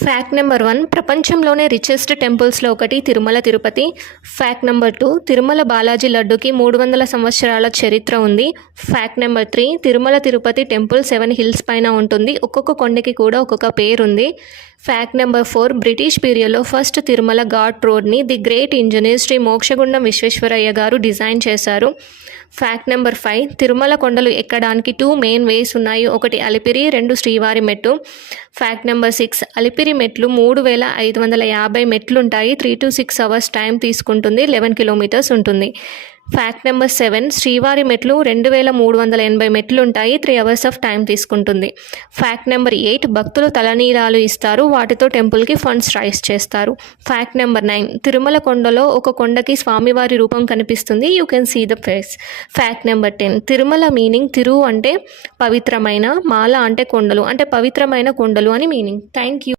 Fact number 1, ప్రపంచంలోనే richest టెంపుల్స్లో ఒకటి తిరుమల తిరుపతి. ఫ్యాక్ట్ నెంబర్ 2, తిరుమల బాలాజీ లడ్డుకి 300 సంవత్సరాల చరిత్ర ఉంది. Fact number 3, Tirumala Tirupati temple 7 hills పైన ఉంటుంది. ఒక్కొక్క కొండకి కూడా ఒక్కొక్క పేరుంది. ఫ్యాక్ట్ నెంబర్ 4, బ్రిటిష్ పీరియడ్లో ఫస్ట్ తిరుమల ఘాట్ రోడ్ని the great engineer Shri Mokshagundam Visvesvaraya గారు డిజైన్ చేశారు. ఫ్యాక్ట్ నెంబర్ 5, తిరుమల కొండలు ఎక్కడానికి 2 మెయిన్ వేస్ ఉన్నాయి. ఒకటి అలిపిరి, 2 శ్రీవారి మెట్టు. ఫ్యాక్ట్ నెంబర్ 6, అలిపిరి మెట్లు 3550 మెట్లుంటాయి. 3 to 6 hours టైం తీసుకుంటుంది. 11 కిలోమీటర్స్ ఉంటుంది. ఫ్యాక్ట్ నెంబర్ 7, శ్రీవారి మెట్లు 2380 మెట్లుంటాయి. 3 hours ఆఫ్ టైం తీసుకుంటుంది. ఫ్యాక్ట్ నెంబర్ 8, భక్తులు తలనీలాలు ఇస్తారు. వాటితో టెంపుల్కి ఫండ్స్ రైజ్ చేస్తారు. ఫ్యాక్ట్ నెంబర్ 9, తిరుమల కొండలో ఒక కొండకి స్వామివారి రూపం కనిపిస్తుంది. You can see the face. Fact number 10, Tirumala meaning తిరు అంటే పవిత్రమైన, మాల అంటే కొండలు అంటే పవిత్రమైన కొండలు అని మీనింగ్. Thank you.